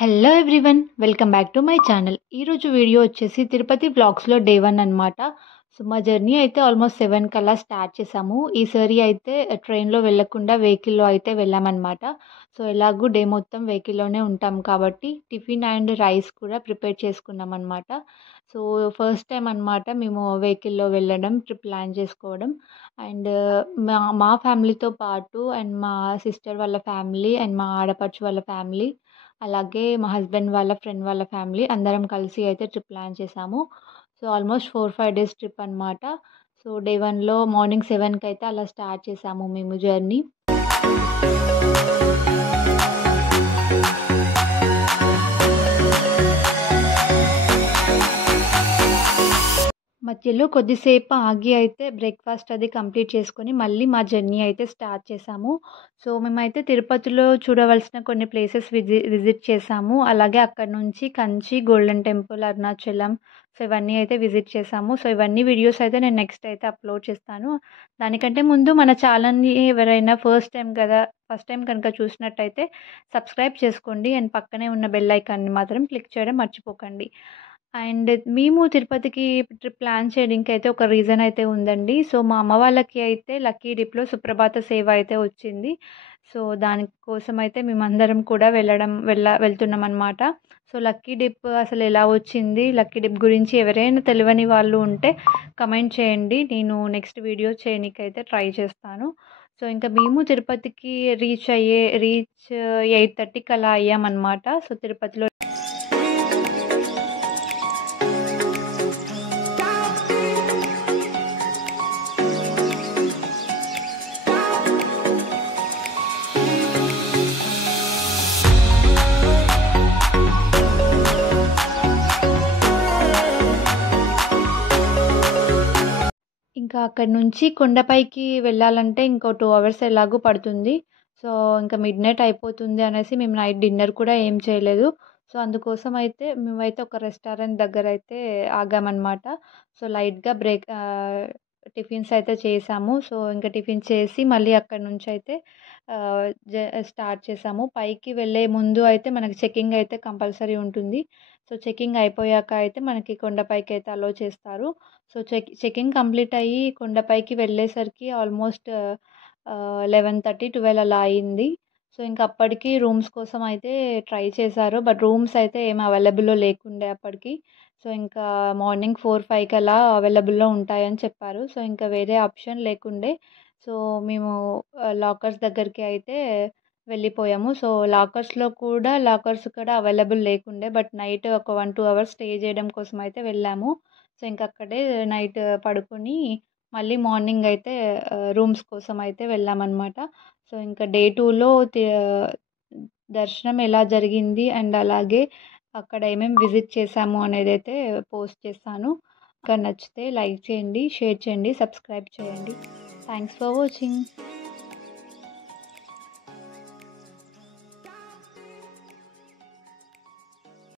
Hello everyone! Welcome back to my channel. ఈరోజు video వచ్చేసి Tirupati వ్లాగ్స్‌లో day 1 అనమాట. సో, మా జర్నీ అయితే ఆల్మోస్ట్ 7 కల్లా స్టార్ట్ చేశాము. ఈసారి అయితే ట్రైన్‌లో వెళ్ళకుండా వెహికల్‌లో అయితే వెళ్ళామనమాట. సో, ఎలాగూ డే మొత్తం వెహికల్‌లోనే ఉంటాం కాబట్టి టిఫిన్ అండ్ రైస్ కూడా ప్రిపేర్ చేసుకున్నామనమాట. సో, ఫస్ట్ టైమ్ అనమాట మేము వెహికల్‌లో వెళ్ళడం, ట్రిప్ ప్లాన్ చేసుకోవడం. అండ్ మా ఫ్యామిలీతో పాటు అండ్ మా సిస్టర్ వాళ్ళ ఫ్యామిలీ అండ్ మా ఆడపడుచు వాళ్ళ ఫ్యామిలీ అలాగే మా హస్బెండ్ వాళ్ళ ఫ్రెండ్ వాళ్ళ ఫ్యామిలీ అందరం కలిసి అయితే ట్రిప్ ప్లాన్ చేశాము. సో, ఆల్మోస్ట్ 4, 5 డేస్ ట్రిప్ అనమాట. సో, డే 1లో మార్నింగ్ 7కి అయితే అలా స్టార్ట్ చేశాము మేము జర్నీ. మధ్యలో కొద్దిసేపు ఆగి అయితే బ్రేక్‌ఫాస్ట్ అది కంప్లీట్ చేసుకొని మళ్ళీ మా జర్నీ అయితే స్టార్ట్ చేశాము. సో, మేమైతే తిరుపతిలో చూడవలసిన కొన్ని ప్లేసెస్ విజిట్ చేశాము. అలాగే అక్కడి నుంచి Kanchi, golden temple, Arunachalam so, ఇవన్నీ అయితే విజిట్ చేశాము. సో, ఇవన్నీ వీడియోస్ అయితే నేను నెక్స్ట్ అయితే అప్‌లోడ్ చేస్తాను. దానికంటే ముందు మన ఛానల్‌ని ఎవరైనా ఫస్ట్ టైమ్ కనుక చూసినట్టయితే సబ్స్క్రైబ్ చేసుకోండి. అండ్ పక్కనే ఉన్న బెల్ ఐకాన్‌ని మాత్రం క్లిక్ చేయడం మర్చిపోకండి. అండ్ మేము తిరుపతికి ట్రిప్ ప్లాన్ చేయడానికైతే ఒక రీజన్ అయితే ఉందండి. సో, మా అమ్మ వాళ్ళకి అయితే లక్కీ డిప్‌లో సుప్రభాత సేవ అయితే వచ్చింది. సో, దానికోసం అయితే మేమందరం కూడా వెళ్తున్నామనమాట. సో, లక్కీ డిప్ అసలెలా వచ్చింది? లక్కీ డిప్ గురించి ఎవరైనా తెలవని వాళ్ళు ఉంటే కమెంట్ చేయండి. నేను నెక్స్ట్ వీడియో చేయనీకైతే ట్రై చేస్తాను. సో, ఇంకా మేము తిరుపతికి రీచ్ 8:30కి అలా అయ్యామనమాట. సో, తిరుపతిలో ఇంకా అక్కడి నుంచి కొండపైకి వెళ్ళాలంటే ఇంకో 2 అవర్స్ ఎలాగో పడుతుంది. సో, ఇంకా మిడ్‌నైట్ అయిపోతుంది అనేసి మేము నైట్ డిన్నర్ కూడా ఏం చేయలేదు. సో, అందుకోసం అయితే మేమైతే ఒక రెస్టారెంట్ దగ్గరైతే ఆగామనమాట. సో, లైట్‌గా టిఫిన్స్ అయితే చేశాము. సో, ఇంకా టిఫిన్ చేసి మళ్ళీ అక్కడి నుంచయితే ఆహ్, జ స్టార్ట్ చేశాము. పైకి వెళ్ళే ముందు అయితే మనకి చెకింగ్ అయితే కంపల్సరీ ఉంటుంది. సో, చెకింగ్ అయిపోయాక అయితే మనకి కొండపైకైతే అలో చేస్తారు. సో, చెకింగ్ కంప్లీట్ అయ్యి కొండపైకి వెళ్ళేసరికి ఆల్మోస్ట్ 11:30, 12 అలా అయింది. సో, ఇంక అప్పటికి రూమ్స్ కోసం అయితే ట్రై చేశారు. బట్ రూమ్స్ అయితే ఏమి అవైలబుల్‌లో లేకుండే అప్పటికి. సో, ఇంకా మార్నింగ్ 4, 5 కల్లా అవైలబుల్‌లో ఉంటాయని చెప్పారు. సో, ఇంకా వేరే ఆప్షన్ లేకుండే. సో, మేము లాకర్స్ దగ్గరికి అయితే వెళ్ళిపోయాము. సో, లాకర్స్ కూడా అవైలబుల్ లేకుండే. బట్ నైట్ ఒక 1, 2 అవర్స్ స్టే చేయడం కోసం అయితే వెళ్ళాము. సో, ఇంక అక్కడే నైట్ పడుకొని మళ్ళీ మార్నింగ్ అయితే రూమ్స్ కోసం అయితే వెళ్ళామనమాట. సో, ఇంకా డే 2లో దర్శనం ఎలా జరిగింది అండ్ అలాగే అక్కడ ఏమేమి విజిట్ చేశాము అనేదైతే పోస్ట్ చేస్తాను. ఇంకా నచ్చితే లైక్ చేయండి, షేర్ చేయండి, సబ్స్క్రైబ్ చేయండి. Thanks for watching.